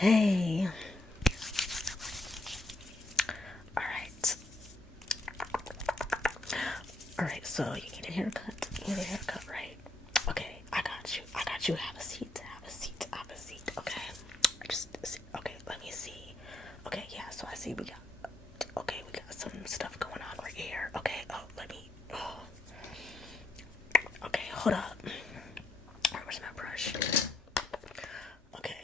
Hey. Alright, so you need a haircut. You need a haircut, right? Okay, I got you. Have a seat. Okay. Okay, let me see. Okay, yeah, so I see we got some stuff going on right here. Okay, okay, hold up. Where's my brush? Okay.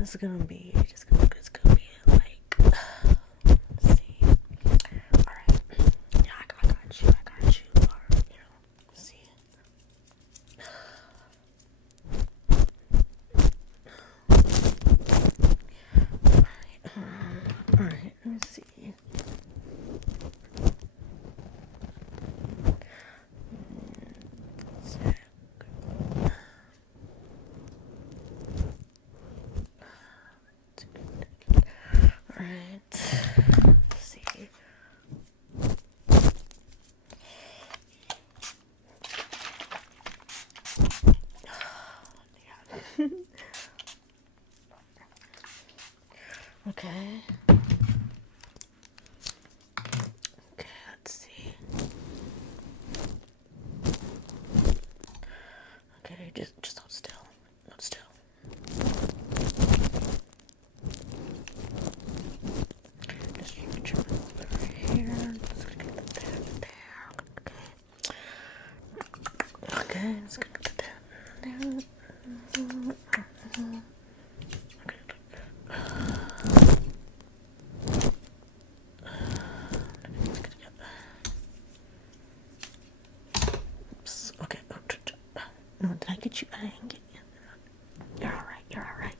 It's gonna be like, let's see. Alright. Yeah, I got you. Or, see. Alright, let me see. Okay. Okay, let's see. Okay, just hold still. Hold still. Just put your mouth over here. Just gonna get that there. Okay, just gonna get that there. No, did I get you? I didn't get you. You're alright.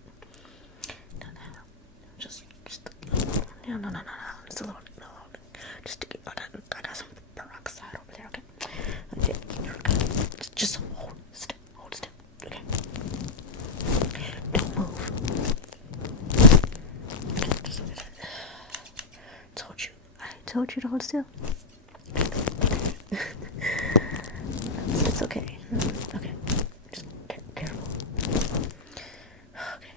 No. Just no. Just a little bit. Just to get, I got some peroxide over there, okay? Okay, you're good. Just hold still. Okay. Don't move. Okay, I told you to hold still. It's okay. Okay. Just careful. Okay.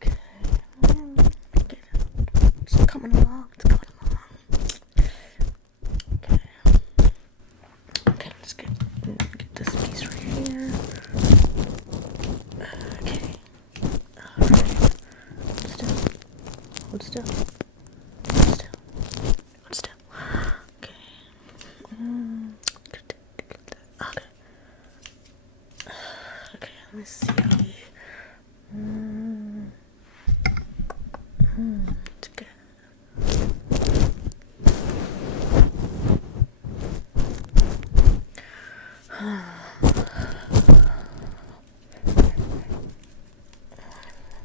Good. It's coming along. Okay, let's get this piece right here. Okay. Alright. Hold still. Okay. Okay, let me see. It's good.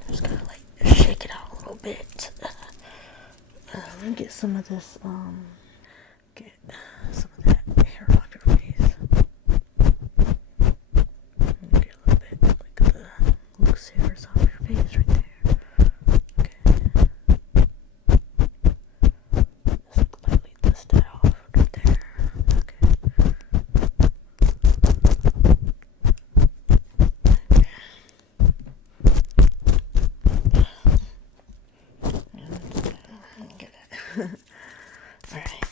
Just gotta shake it out a little bit. Let me get some of this, get some of that hair off your face. Get a little bit like the loose hairs off your face right there. Okay. Just lightly dust it off right there. Okay. Get it. Alright.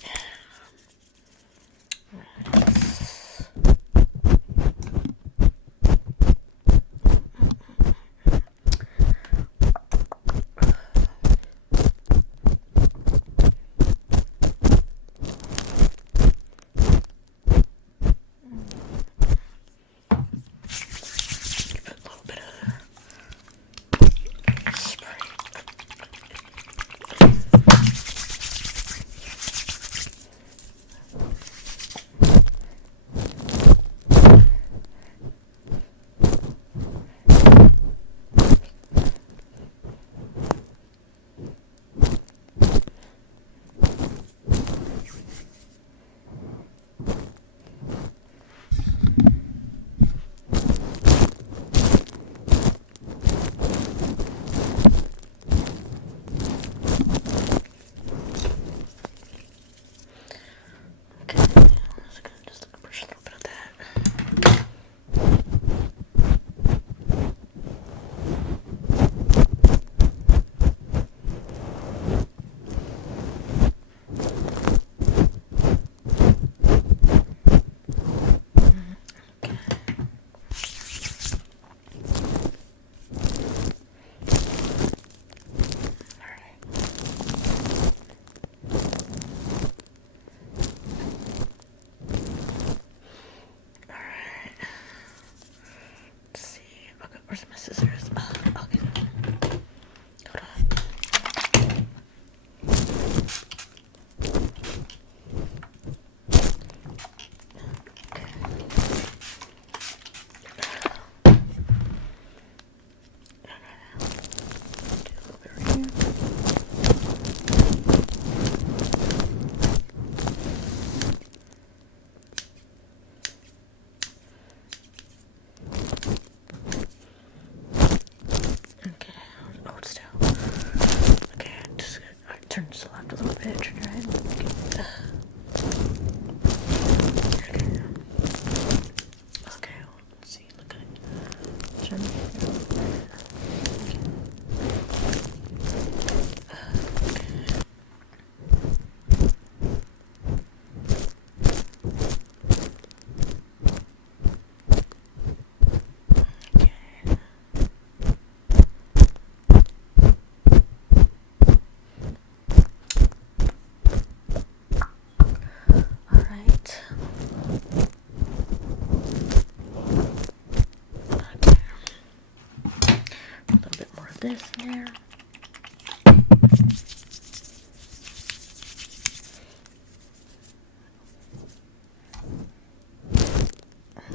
this in there.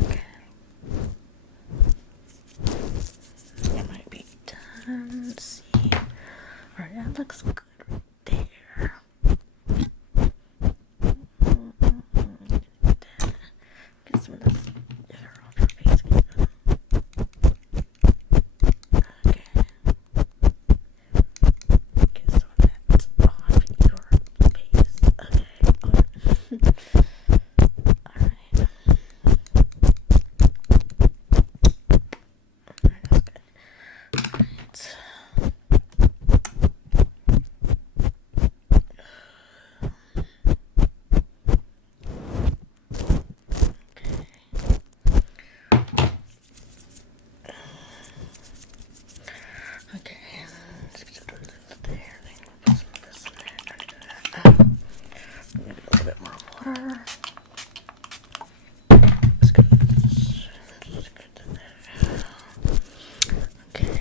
Okay. That might be done. Let's see. Alright, that looks good right there. Get some of this hair off your face. Okay. Get some of that off your face. Okay. Alright. Alright, that's good. Alright. Okay, let's get rid of the hair thing. Put some of this in there. Maybe a little bit more water. Let's get this. Let's get to there. Okay.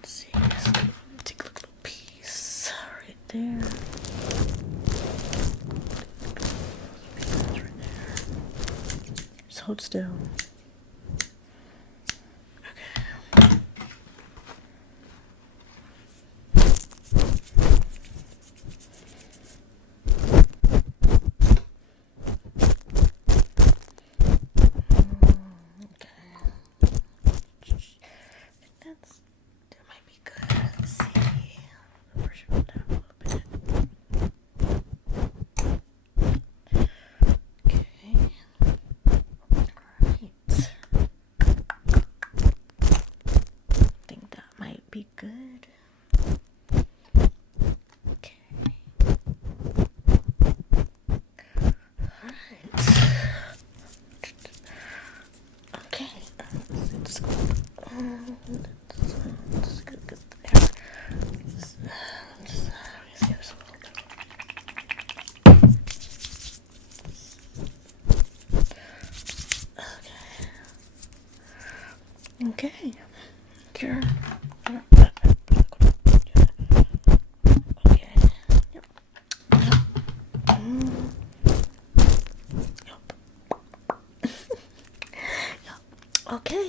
Let's see. There. Just hold still. Okay. That might be good. Let's see. Brush it down a little bit. Okay. Alright. I think that might be good. Okay. Alright. Okay. Let's go. Let's get there. Okay. Sure. Okay. Yep. Yep. Yep. Okay.